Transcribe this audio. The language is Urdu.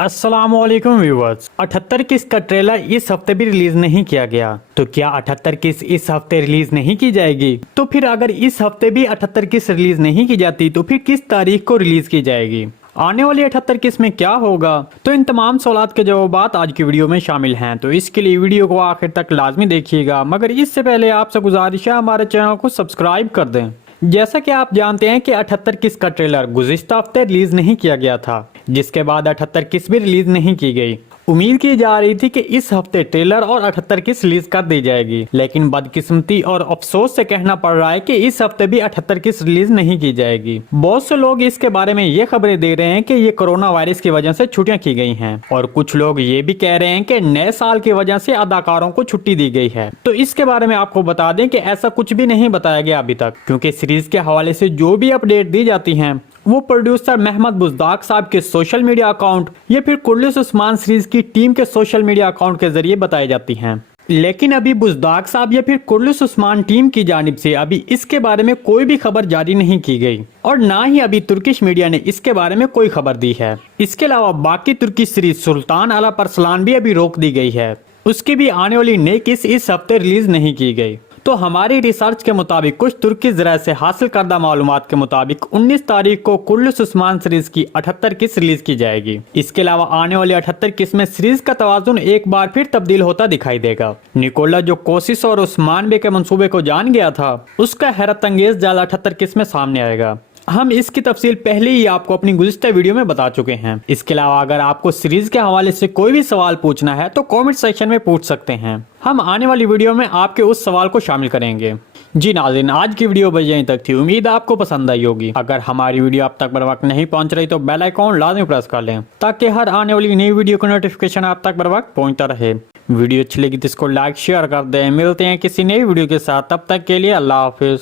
السلام علیکم ویورز، 78 قسط کا ٹریلر اس ہفتے بھی ریلیز نہیں کیا گیا تو کیا 78 قسط اس ہفتے ریلیز نہیں کی جائے گی؟ تو پھر اگر اس ہفتے بھی 78 قسط ریلیز نہیں کی جاتی تو پھر کس تاریخ کو ریلیز کی جائے گی؟ آنے والی 78 قسط میں کیا ہوگا؟ تو ان تمام سوالات کے جوابات آج کی ویڈیو میں شامل ہیں، تو اس کے لیے ویڈیو کو آخر تک لازمی دیکھیے گا، مگر اس سے پہلے آپ سے گزارش ہے ہمارے چینل کو سبسکرائب کر دیں۔ جیسا کہ آپ جانتے ہیں کہ 78 قسط کا ٹریلر گزشتہ ہفتے ریلیز نہیں کیا گیا تھا، جس کے بعد 78 قسط بھی ریلیز نہیں کی گئی۔ امید کی جا رہی تھی کہ اس ہفتے ٹریلر اور 78 قسط ریلیز کر دی جائے گی، لیکن بدقسمتی اور افسوس سے کہنا پڑ رہا ہے کہ اس ہفتے بھی 78 قسط ریلیز نہیں کی جائے گی۔ بہت سے لوگ اس کے بارے میں یہ خبریں دے رہے ہیں کہ یہ کورونا وائرس کی وجہ سے چھٹیاں کی گئی ہیں، اور کچھ لوگ یہ بھی کہہ رہے ہیں کہ نئے سال کی وجہ سے اداکاروں کو چھٹی دی گئی ہے۔ تو اس کے بارے میں آپ کو بتا دیں کہ ایسا کچھ بھی نہیں بتایا گیا ابھی تک، کیونکہ سیریز کے حوالے سے جو بھی اپڈیٹ دی جاتی ہیں وہ پروڈیوسر محمد بزداق صاحب کے سوشل میڈیا اکاؤنٹ یا پھر کرلس عثمان سیریز کی ٹیم کے سوشل میڈیا اکاؤنٹ کے ذریعے بتائی جاتی ہیں۔ لیکن ابھی بزداق صاحب یا پھر کرلس عثمان ٹیم کی جانب سے ابھی اس کے بارے میں کوئی بھی خبر جاری نہیں کی گئی، اور نہ ہی ابھی ترکش میڈیا نے اس کے بارے میں کوئی خبر دی ہے۔ اس کے علاوہ باقی ترکی سیریز سلطان اعلی پرسلان بھی ابھی روک دی گئی ہے، اس کی بھی آنے والی نئی قسط اس ہفتے ریلیز نہیں کی گئی۔ تو ہماری ریسرچ کے مطابق کچھ ترکی ذرائع سے حاصل کردہ معلومات کے مطابق 19 تاریخ کو کرلس عثمان سیریز کی 78 قسط ریلیز کی جائے گی۔ اس کے علاوہ آنے والی 78 قسط میں سیریز کا توازن ایک بار پھر تبدیل ہوتا دکھائی دے گا۔ نکولا جو کوسس اور عثمان بے کے منصوبے کو جان گیا تھا، اس کا حیرت انگیز جال 78 قسط میں سامنے آئے گا۔ ہم اس کی تفصیل پہلے ہی آپ کو اپنی گزشتہ ویڈیو میں بتا چکے ہیں۔ اس کے علاوہ اگر آپ کو سیریز کے حوالے سے کوئی بھی سوال پوچھنا ہے تو کامنٹ سیکشن میں پوچھ سکتے ہیں، ہم آنے والی ویڈیو میں آپ کے اس سوال کو شامل کریں گے۔ جی ناظرین، آج کی ویڈیو بس یہیں تک تھی، امید آپ کو پسند آئی ہوگی۔ اگر ہماری ویڈیو اب تک بر وقت نہیں پہنچ رہی تو بیل آئیکن لازمی پریس کر لیں تاکہ ہر آنے والی نئی ویڈیو کی نوٹیفیکیشن آپ تک بر وقت پہنچتا رہے۔ ویڈیو اچھی لگی تو اس کو لائک شیئر کر دیں۔ ملتے ہیں کسی نئی ویڈیو کے ساتھ، تب تک کے لیے اللہ حافظ۔